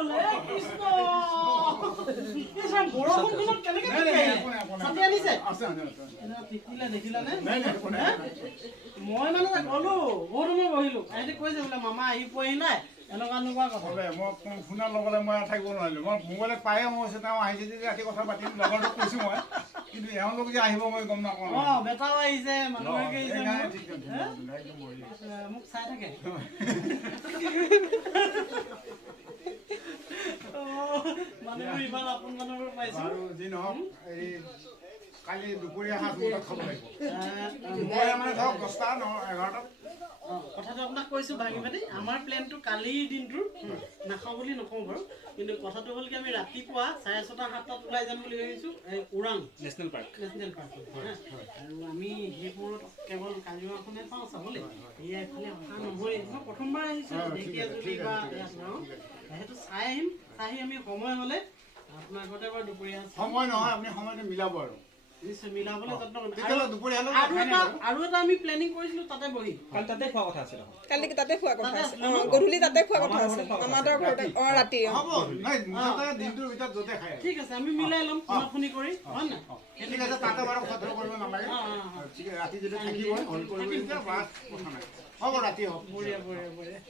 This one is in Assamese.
বোলে কৃষ্ণ বৰষুণখনত কেনেকে ছাতি আনিছে দেখিলানে মই মানে গলো বহুত সময় বহিলো এহেঁতি কৈছে বোলে মামা আহি পোৱাহি নাই এনেকুৱা কথা মই ফোনৰ লগতে মই থাকিব নোৱাৰিলোঁ মই মোবাইলত পায়ে মই তেওঁ আহিছে যদি ৰাতি কথা পাতিম লগৰটোক কৈছোঁ মই কিন্তু এওঁলোক যে আহিব মই গম নাপাওঁ বেটাও আহিছে মানুহ মোক চাই থাকে মানুহবোৰ ইমান আপোন মানুহবোৰ পাইছো আৰু যি নহওক এই কালি দুপৰীয়া সাজ মুঠত খাব লাগিব দুপৰীয়া মানে ধৰক 10টা 11টাত কথাটো আপোনাক কৈছো ভাঙি পাতি আমাৰ প্লেনটো কালিৰ দিনটোৰ নাখাওঁ বুলি নকওঁ বাৰু কিন্তু কথাটো হ'ল কি আমি ৰাতিপুৱা 6:30 7টাত ওলাই যাম বুলি ভাবিছো এই ওৰাং নেশ্যনেল পাৰ্ক আৰু আমি সেইবোৰত কেৱল কাজিৰঙাখনে পাওঁ চাবলৈ এয়া এইফালে অহা নহয়েই মই প্ৰথমবাৰ আহিছোঁ ঢেকীয়াজুলি বা সেইটো চাই আহিম চাই আমি সময় হ'লে আপোনাৰ আগতে বাৰু দুপৰীয়া সময় নহয় আপুনি সময়টো মিলাব আৰু মিলাবলৈ যত্ন আৰু এটা আমি প্লেনিং কৰিছিলো তাতে বহি কালি তাতে খোৱা কথা আছিল কালি তাতে খোৱা কথা আছিল গধূলি তাতে খোৱা কথা আছিল আমাদেৰ ঘৰতে ৰাতি হ'ব নাই দিনটোৰ ভিতৰত য'তে খায় ঠিক আছে আমি মিলাই ল'ম ফোন কৰি হয় না ঠিক আছে তাতে বাৰু খতৰ কৰিব নালাগে ঠিক আছে ৰাতি যদি থাকিব হ'ল কৰিব কথা নাই হ'ব ৰাতি হ'ব বঢ়িয়া